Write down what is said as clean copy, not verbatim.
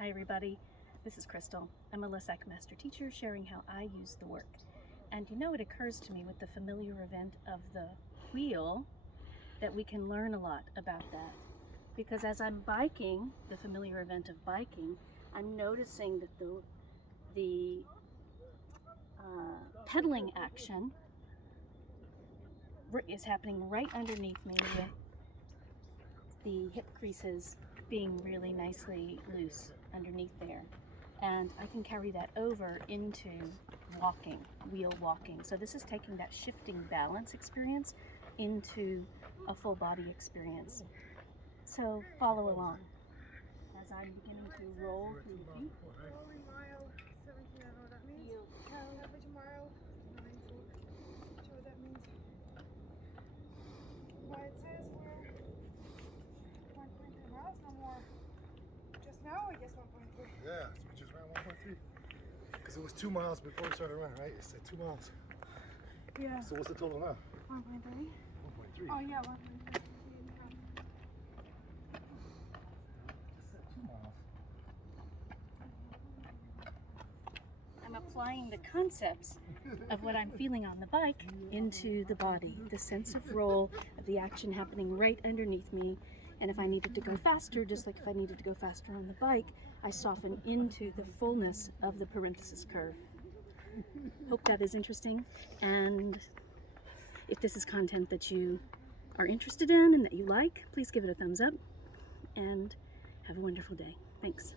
Hi everybody, this is Crystal. I'm a LISAC master teacher sharing how I use the work. And you know, it occurs to me with the familiar event of the wheel that we can learn a lot about that. Because as I'm biking, the familiar event of biking, I'm noticing that the pedaling action is happening right underneath me with the hip creases being really nicely loose underneath there. And I can carry that over into walking, wheel walking. So this is taking that shifting balance experience into a full body experience. So follow along as I'm beginning to roll through the feet. Rolling mile 17, I don't know what that means. Average mile 9 foot. Not sure what that means. But it says we're 1.3 miles, no more. Just now, I guess 1.3. Yeah, so we just ran 1.3. Because it was 2 miles before we started running, right? It said 2 miles. Yeah. So what's the total now? 1.3. 1.3. Oh yeah, 1.3. It said 2 miles. I'm applying the concepts of what I'm feeling on the bike into the body. The sense of roll, of the action happening right underneath me. And if I needed to go faster, just like if I needed to go faster on the bike, I soften into the fullness of the parenthesis curve. Hope that is interesting. And if this is content that you are interested in and that you like, please give it a thumbs up and have a wonderful day. Thanks.